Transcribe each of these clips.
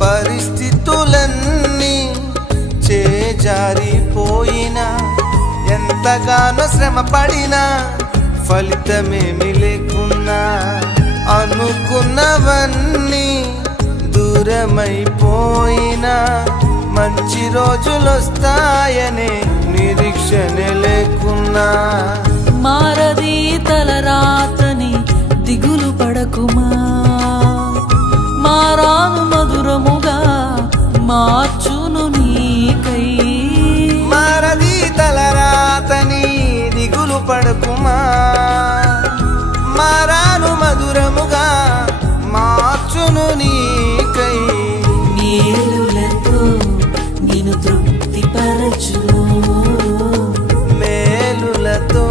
పరిస్థితులన్నీ చేజారిపోయినా, ఎంతగానో శ్రమ పడినా ఫలితమేమి లేకున్నా, అనుకున్నవన్నీ దూరమైపోయినా మంచి రోజులొస్తాయనే నిరీక్షణ లేకున్నా, మారది తలరాతని దిగులు పడకుమా, మారాను మధురముగా మార్చును నీకై. మారది తలరాతని దిగులు పడకుమా, మారాను మధురముగా మార్చును నీకై. మేలులతో నిన్ను తృప్తిపరచును, మేలులతో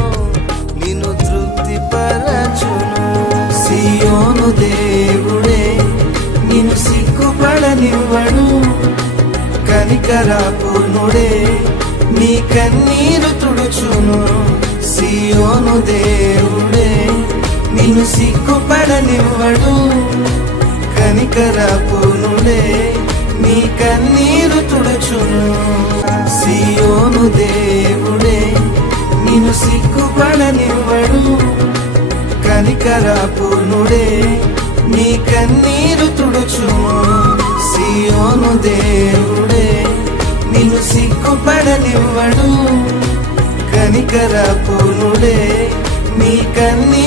నిన్ను తృప్తిపరచును. సియోను దేవుడే నిన్ను సిగ్గుపడనివ్వడు, కనికరపూర్ణుడే నీ కన్నీరు తుడుచును. సియోను దేవుడే నిన్ను సిగ్గుపడనివ్వడు, కనికరపూర్ణుడే నీ కన్నీరు తుడుచును. సియోను దేవుడే నిన్ను సిగ్గుపడనివ్వడు, కనికరపూర్ణుడే నీ కన్నీరు తుడుచును. సియోను దేవుడే నిన్ను సిగ్గుపడనివ్వడు, కనికరపూర్ణుడే నీ కన్నీరు